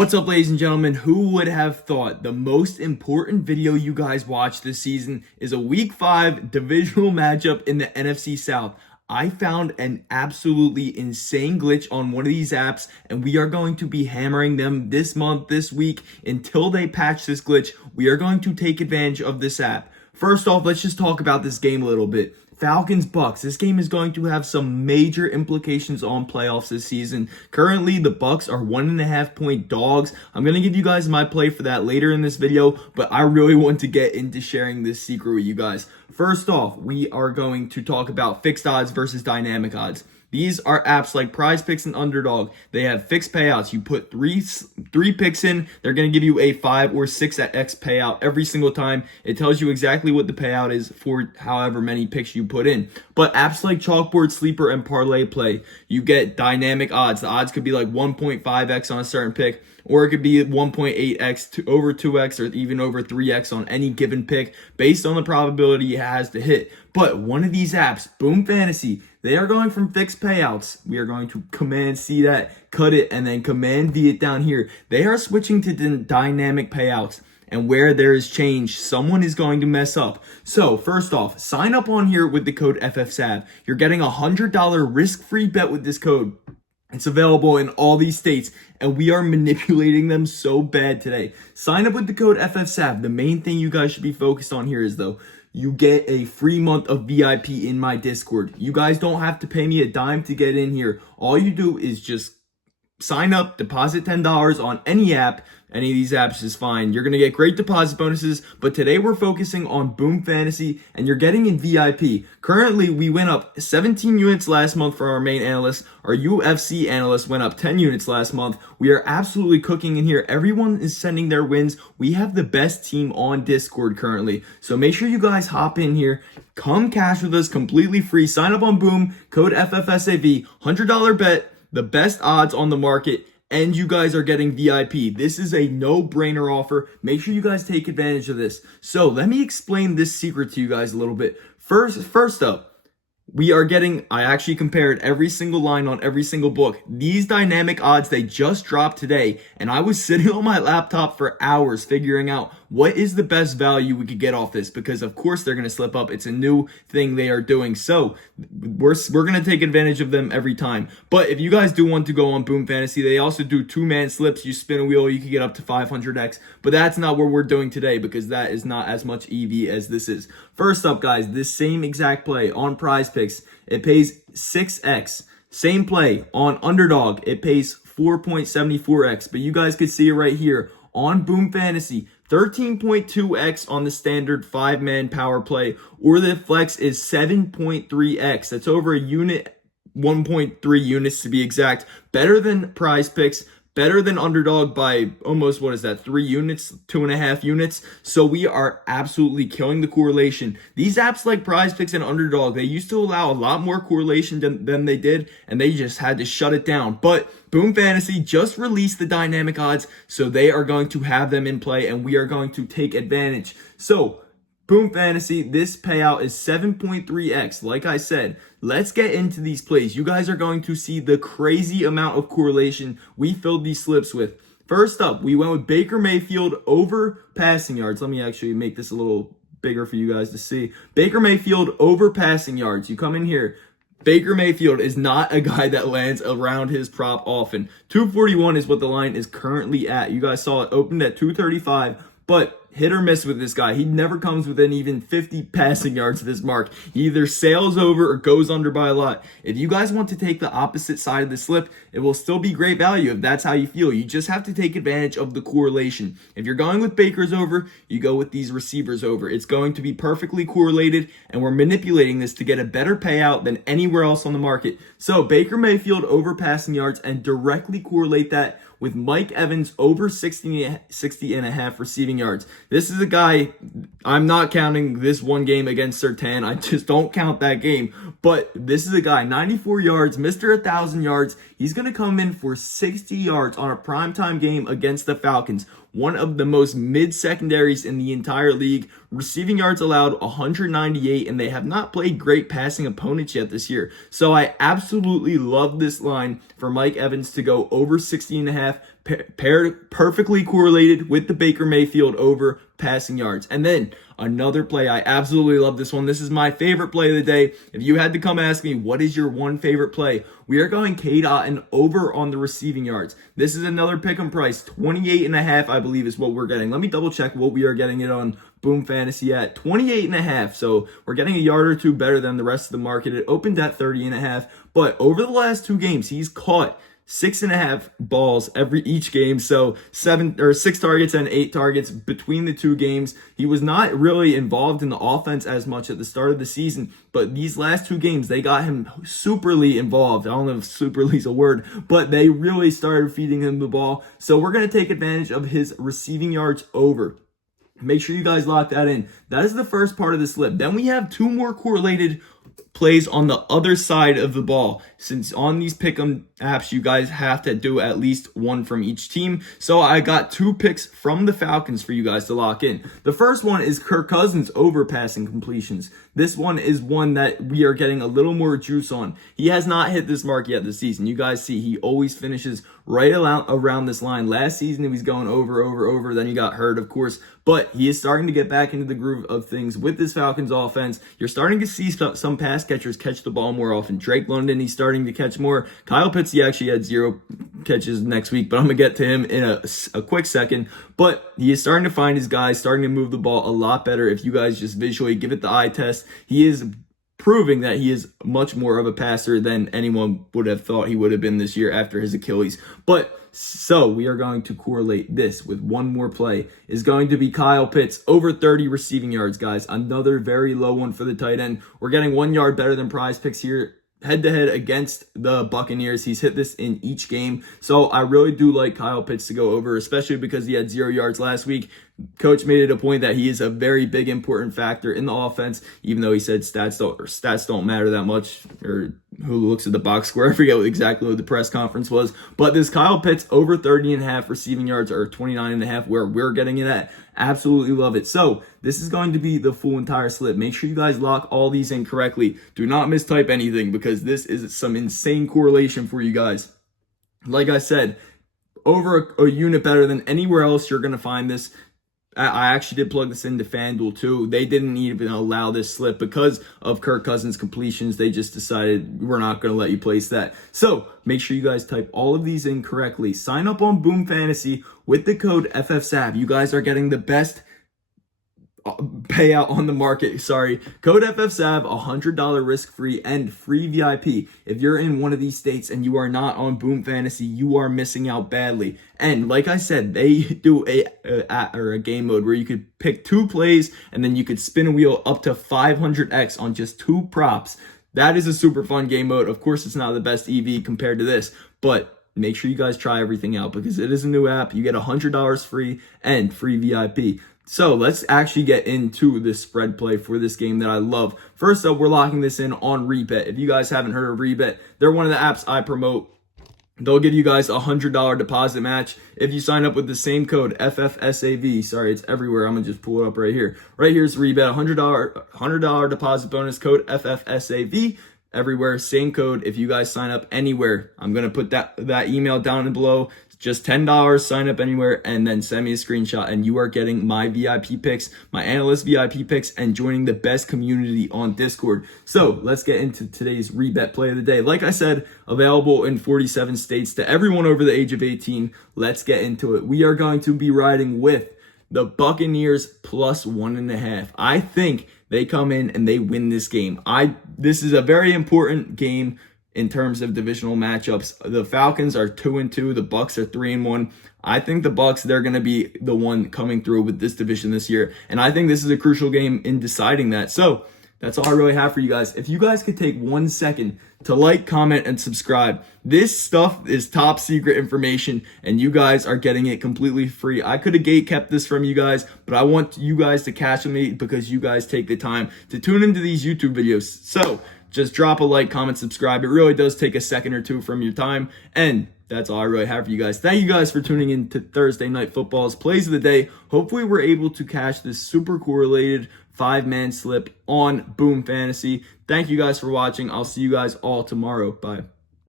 What's up, ladies and gentlemen? Who would have thought the most important video you guys watch this season is a Week 5 divisional matchup in the NFC South? I found an absolutely insane glitch on one of these apps, and we are going to be hammering them this month, this week, until they patch this glitch. We are going to take advantage of this app. First off, let's just talk about this game a little bit. Falcons Bucks. This game is going to have some major implications on playoffs this season. Currently, the Bucks are 1.5 point dogs. I'm going to give you guys my play for that later in this video, but I really want to get into sharing this secret with you guys. First off, we are going to talk about fixed odds versus dynamic odds. These are apps like Prizepicks and Underdog. They have fixed payouts. You put three picks in, they're going to give you a 5 or 6x payout every single time. It tells you exactly what the payout is for however many picks you put in. But apps like Chalkboard, Sleeper, and Parlay Play, you get dynamic odds. The odds could be like 1.5x on a certain pick, or it could be 1.8x to over 2x or even over 3x on any given pick based on the probability it has to hit. But one of these apps, Boom Fantasy, they are going from fixed payouts. We are going to Command C that, cut it, and then Command V it down here. They are switching to dynamic payouts. And where there is change, someone is going to mess up. So first off, sign up on here with the code FFSAV. You're getting a $100 risk-free bet with this code. It's available in all these states, and we are manipulating them so bad today. Sign up with the code FFSAV. The main thing you guys should be focused on here is, though, you get a free month of VIP in my Discord. You guys don't have to pay me a dime to get in here. All you do is just sign up, deposit $10 on any app. Any of these apps is fine. You're going to get great deposit bonuses, but today we're focusing on Boom Fantasy, and you're getting in VIP. Currently, we went up 17 units last month for our main analyst. Our UFC analyst went up 10 units last month. We are absolutely cooking in here. Everyone is sending their wins. We have the best team on Discord currently. So make sure you guys hop in here. Come cash with us completely free. Sign up on Boom, code FFSAV, $100 bet, the best odds on the market, and you guys are getting VIP. This is a no-brainer offer. Make sure you guys take advantage of this. So let me explain this secret to you guys a little bit. First up, we are getting, I actually compared every single line on every single book. These dynamic odds, they just dropped today, and I was sitting on my laptop for hours figuring out what is the best value we could get off this, because of course they're going to slip up. It's a new thing they are doing, so we're going to take advantage of them every time. But if you guys do want to go on Boom Fantasy, they also do 2-man slips. You spin a wheel, you can get up to 500x, but that's not what we're doing today because that is not as much EV as this is. First up, guys, this same exact play on Prizepicks, it pays 6x. Same play on Underdog, it pays 4.74x, but you guys could see it right here on Boom Fantasy, 13.2x on the standard 5-man power play, or the flex is 7.3x. That's over a unit, 1.3 units to be exact. Better than Prizepicks, better than Underdog by almost, 3 units, 2.5 units. So we are absolutely killing the correlation. These apps like Prizepicks and Underdog, they used to allow a lot more correlation than they did, and they just had to shut it down. But Boom Fantasy just released the dynamic odds, so they are going to have them in play, and we are going to take advantage. So Boom Fantasy, this payout is 7.3x. Like I said, let's get into these plays. You guys are going to see the crazy amount of correlation we filled these slips with. First up, we went with Baker Mayfield over passing yards. Let me actually make this a little bigger for you guys to see. Baker Mayfield over passing yards. You come in here. Baker Mayfield is not a guy that lands around his prop often. 241 is what the line is currently at. You guys saw it opened at 235, but hit or miss with this guy. He never comes within even 50 passing yards of this mark. He either sails over or goes under by a lot. If you guys want to take the opposite side of the slip, it will still be great value if that's how you feel. You just have to take advantage of the correlation. If you're going with Baker's over, you go with these receivers over. It's going to be perfectly correlated, and we're manipulating this to get a better payout than anywhere else on the market. So Baker Mayfield over passing yards, and directly correlate that with Mike Evans over 60.5 receiving yards. This is a guy, I'm not counting this one game against Sertan. I just don't count that game. But this is a guy, 94 yards, Mr. 1,000 yards. He's going to come in for 60 yards on a primetime game against the Falcons, one of the most mid-secondaries in the entire league. Receiving yards allowed 198, and they have not played great passing opponents yet this year. So I absolutely love this line for Mike Evans to go over 60.5, paired perfectly correlated with the Baker Mayfield over passing yards. And then another play, I absolutely love this one. This is my favorite play of the day. If you had to come ask me, what is your one favorite play? We are going K-Dot and over on the receiving yards. This is another pick'em price, 28.5, I believe is what we're getting. Let me double check what we are getting it on Boom Fantasy at. 28.5. So we're getting a yard or two better than the rest of the market. It opened at 30.5, but over the last 2 games, he's caught 6.5 balls each game, so 6 targets and 8 targets between the 2 games. He was not really involved in the offense as much at the start of the season, but these last 2 games, they got him superly involved. I don't know if superly is a word, but they really started feeding him the ball. So we're going to take advantage of his receiving yards over. Make sure you guys lock that in. That is the first part of the slip. Then we have 2 more correlated plays on the other side of the ball. Since on these pick'em apps, you guys have to do at least one from each team. So I got 2 picks from the Falcons for you guys to lock in. The first one is Kirk Cousins over passing completions. This one is one that we are getting a little more juice on. He has not hit this mark yet this season. You guys see he always finishes right around this line. Last season, he was going over. Then he got hurt, of course. But he is starting to get back into the groove of things with this Falcons offense. You're starting to see some pass catchers catch the ball more often. Drake London, he's starting to catch more. Kyle Pitts, he actually had 0 catches next week, but I'm going to get to him in a quick second. But he is starting to find his guys, starting to move the ball a lot better. If you guys just visually give it the eye test, he is proving that he is much more of a passer than anyone would have thought he would have been this year after his Achilles. But so we are going to correlate this with one more play. Is going to be Kyle Pitts over 30 receiving yards, guys. Another very low one for the tight end. We're getting 1 yard better than Prizepicks here. Head-to-head against the Buccaneers. He's hit this in each game. So I really do like Kyle Pitts to go over, especially because he had 0 yards last week. Coach made it a point that he is a very big, important factor in the offense, even though he said stats don't matter that much, or who looks at the box score. I forget exactly what the press conference was. But this Kyle Pitts over 30.5 receiving yards, or 29.5, where we're getting it at. Absolutely love it. So this is going to be the full entire slip. Make sure you guys lock all these in correctly. Do not mistype anything, because this is some insane correlation for you guys. Like I said, over a unit better than anywhere else you're going to find this. I actually did plug this into FanDuel too. They didn't even allow this slip because of Kirk Cousins' completions. They just decided we're not going to let you place that. So make sure you guys type all of these in correctly. Sign up on Boom Fantasy with the code FFSAV. You guys are getting the best payout on the market. Code FFSAV, $100 risk-free and free VIP. If you're in one of these states and you are not on Boom Fantasy, you are missing out badly. And like I said, they do a game mode where you could pick 2 plays and then you could spin a wheel up to 500x on just 2 props. That is a super fun game mode. Of course, it's not the best EV compared to this, but make sure you guys try everything out because it is a new app. You get $100 free and free VIP. So let's actually get into this spread play for this game that I love. First up, we're locking this in on Rebet. If you guys haven't heard of Rebet, they're one of the apps I promote. They'll give you guys a $100 deposit match if you sign up with the same code FFSAV. Sorry, it's everywhere. I'm gonna just pull it up right here. Right here's Rebet, $100 deposit bonus code FFSAV. Everywhere, same code. If you guys sign up anywhere, I'm gonna put that email down below. Just $10, sign up anywhere, and then send me a screenshot, and you are getting my VIP picks, my analyst VIP picks, and joining the best community on Discord. So let's get into today's Rebet play of the day. Like I said, available in 47 states to everyone over the age of 18. Let's get into it. We are going to be riding with the Buccaneers plus 1.5. I think they come in and they win this game. This is a very important game in terms of divisional matchups. The Falcons are 2-2. The Bucs are 3-1. I think the Bucs, they're going to be the one coming through with this division this year. And I think this is a crucial game in deciding that. So that's all I really have for you guys. If you guys could take 1 second to like, comment, and subscribe. This stuff is top secret information, and you guys are getting it completely free. I could have gate kept this from you guys, but I want you guys to catch me because you guys take the time to tune into these YouTube videos. So just drop a like, comment, subscribe. It really does take a second or two from your time. And that's all I really have for you guys. Thank you guys for tuning in to Thursday Night Football's Plays of the Day. Hopefully we're able to cash this super correlated 5-man slip on Boom Fantasy. Thank you guys for watching. I'll see you guys all tomorrow. Bye.